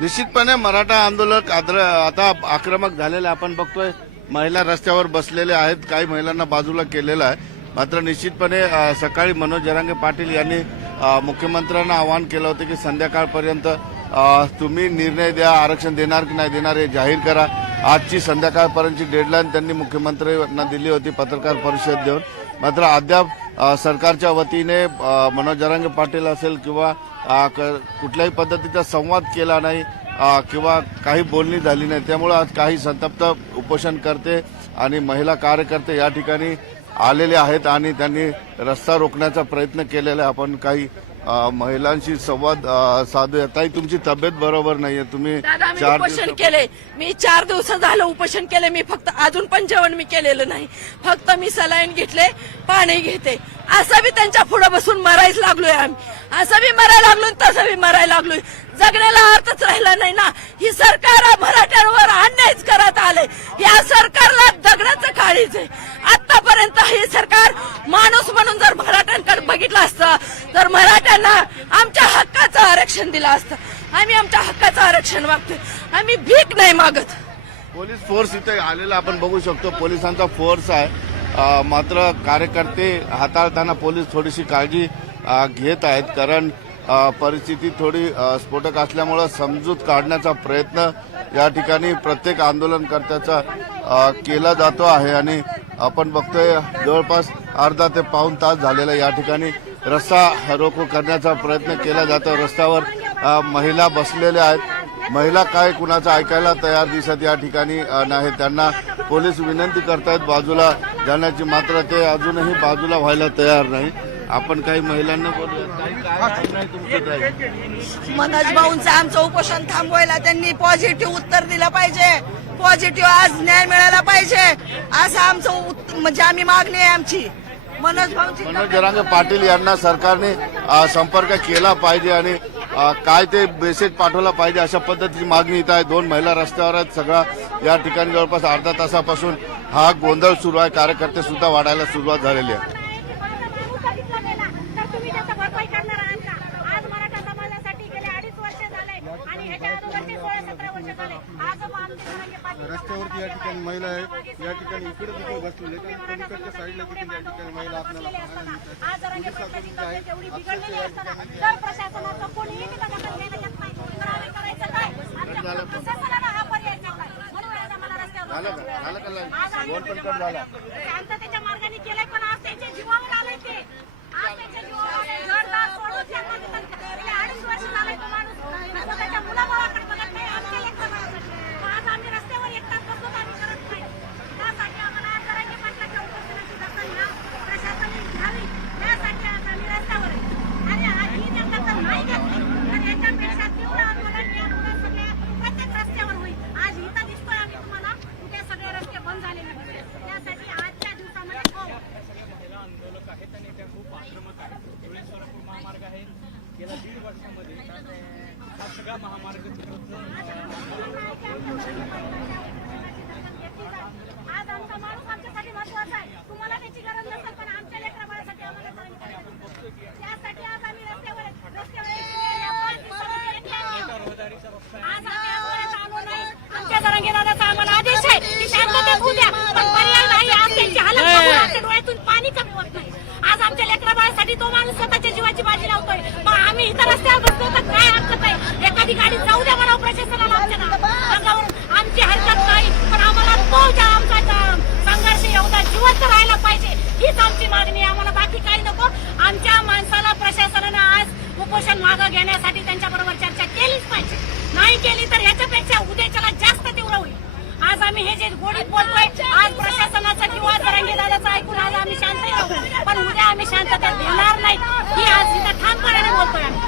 निश्चितपणे मराठा आंदोलक आता आक्रमक झालेले आपण बघतोय. महिला रस्त्यावर बसलेले आहेत, काही महिलांना बाजूला केलेलं आहे. मात्र निश्चितपणे सकाळी मनोज जरांगे पाटील यांनी मुख्यमंत्र्यांना आवाहन केलं होतं की संध्याकाळपर्यंत तुम्ही निर्णय द्या, आरक्षण देणार की नाही देणार हे जाहीर करा. आजची संध्याकाळपर्यंतची डेडलाईन त्यांनी मुख्यमंत्र्यांना दिली होती पत्रकार परिषद देऊन. मात्र अद्याप सरकारच्या वतीने मनोज जरांगे पाटील असेल किंवा कुठल्याही पद्धतीचा संवाद केला नाही किंवा काही बोलणी झाली नाही. त्यामुळे आज काही संतप्त उपोषणकर्ते आणि महिला कार्यकर्ते या ठिकाणी आलेले आहेत आणि त्यांनी रस्ता रोखण्याचा प्रयत्न केलेला आहे. आपण काही महिलांशी संवाद साधूया. ताई, तुमची तब्येत बरोबर नाहीये, तुम्ही उपोषण केले. मी 4 दिवस झालं उपोषण केले. मी फक्त अजून पण जेवण मी केलेलं नाही. फक्त मी सलाईन घेतले, पाणी घेते. असं बी त्यांच्या पुढे बसून मरायच लागलोय आम्ही. असं बी मरायला लागलो, तसं बी मरायला लागलोय. जगण्याला अर्थच राहिला नाही ना. ही सरकार मराठ्यांवर अन्यायच करत आले. या सरकारला दगडाचं काळीच आहे. आतापर्यंत हे सरकार माणूस म्हणून जर मराठ्यांकडे बघितलं असतं तर मराठ्यांना आमच्या हक्काचं आरक्षण दिलं असतं. आम्ही आमच्या हक्काचं आरक्षण मागतोय. आम्ही भीक नाही मागत. पोलीस फोर्स इथे आलेला आपण बघू शकतो. पोलिसांचा फोर्स आहे. मात्र कार्यकर्ते हाताळताना पोलीस थोडीशी काळजी घेत आहेत. कारण परिस्थिती थोडी स्फोटक असल्यामुळे समजूत काढण्याचा प्रयत्न या ठिकाणी प्रत्येक आंदोलनकर्त्याचा केला जातो आहे. आणि आपण बघतोय जवळपास अर्धा ते पाऊण तास झालेला या ठिकाणी रस्ता रोको करण्याचा प्रयत्न केला जातो. रस्त्यावर महिला बसलेल्या आहेत. महिला काय कुणाचं ऐकायला तयार दिसत या ठिकाणी नाही. त्यांना पोलीस विनंती करतायत बाजूला जाण्याची, मात्र ते अजूनही बाजूला व्हायला तयार नाही. आपण काही महिलांना मनोज भाऊंचं आमचं उपोषण थांबवायला त्यांनी पॉझिटिव्ह उत्तर दिलं पाहिजे. पॉझिटिव्ह आज न्याय मिळाला पाहिजे असं आमचं म्हणजे आम्ही मागणी आहे आमची. मनोज जरांगे पाटील यांना सरकारने संपर्क केला पाहिजे आणि काय ते मेसेज पाठवला पाहिजे अशा पद्धतीची मागणी इथं आहे. 2 महिला रस्त्यावर आहेत. सगळा या ठिकाणी जवळपास अर्धा तासापासून हा गोंधळ सुरू आहे. कार्यकर्ते सुद्धा वाढायला सुरुवात झालेली आहे. रस्त्यावरती या ठिकाणी महिला आहे. या ठिकाणी इकडे तिकडे बसलेले पलीकडच्या साईडला देखील या ठिकाणी महिला आपल्याला शांततेच्या मार्गाने केलंय पण आज त्यांच्या जीवावर आलंय ते. आज त्यांच्या जीवावर घरदार सोडून गेले. 2.5 वर्ष झालंय तो माणूस त्याच्या मुलाबाळाकडे बघत नाही. आमच्या लेकराबाळाकडे आज आम्ही रस्त्यावर एकटाच बसतो. आम्ही करत नाही. त्यासाठी आम्हाला जरांगे पाटलाच्या उपोषणाची दखल ह्या प्रशासनाने घ्यावी. यासाठी आज आम्ही रस्त्यावर आहे. आणि ही जनता तर नाही घेतली तर याच्यापेक्षा तीव्र आंदोलन यापुढे सगळ्या प्रत्येक रस्त्यावर होईल. आज इथं दिसतोय आम्ही तुम्हाला कुठे सगळे रस्ते बंद झालेले दिसते. त्यासाठी आजच्या दिवसामध्ये महिला आंदोलक आहेत आणि त्या खूप आक्रमक आहेत. धुळे-सोलापूर महामार्ग आहे. गेल्या 1.5 वर्षामध्ये हा सगळा महामार्ग आज आमचा माणूस आमच्यासाठी महत्वाचा आहे. तुम्हाला त्याची गरज नसेल पण आमच्या लेकराबाळासाठी आम्हाला त्यासाठी आज आम्ही रस्त्यावर आज आम्ही आलो नाही. आमच्या जरांगे दादाचा आम्हाला आदेश आहे की शांततेत होऊ द्या पण पर्याय नाही. आज त्यांची हालत बघून आमच्या डोळ्यातून पाणी कमी होत नाही. आज आमच्या लेकराबाळासाठी तो माणूस स्वतःच्या जीवाची बाजी लावतोय. मग आम्ही इथं रस्त्यावर बसतो तर काय हरकत आहे? एखादी गाडी जाऊ द्या म्हणावं प्रशासनाला आमच्या अंगावर. आमची हरकत नाही पण आम्हाला तो आमचा संघर्ष एवढा जिवंत राहायला पाहिजे हीच आमची मागणी आहे. आम्हाला बाकी काही नको. आमच्या माणसाला प्रशासनानं आज उपोषण मागं घेण्यासाठी त्यांच्याबरोबर चर्चा केलीच पाहिजे. नाही केली तर ह्याच्यापेक्षा उद्याच्याला जास्त तीव्र होईल. आज आम्ही हे जे गोडीत बोलतोय आज प्रशासनाचं किंवा जरांगे दादाचं ऐकून आज आम्ही शांत राहू पण उद्या आम्ही शांतता देणार नाही ही आज इथं ठामपणाने बोलतोय आम्ही.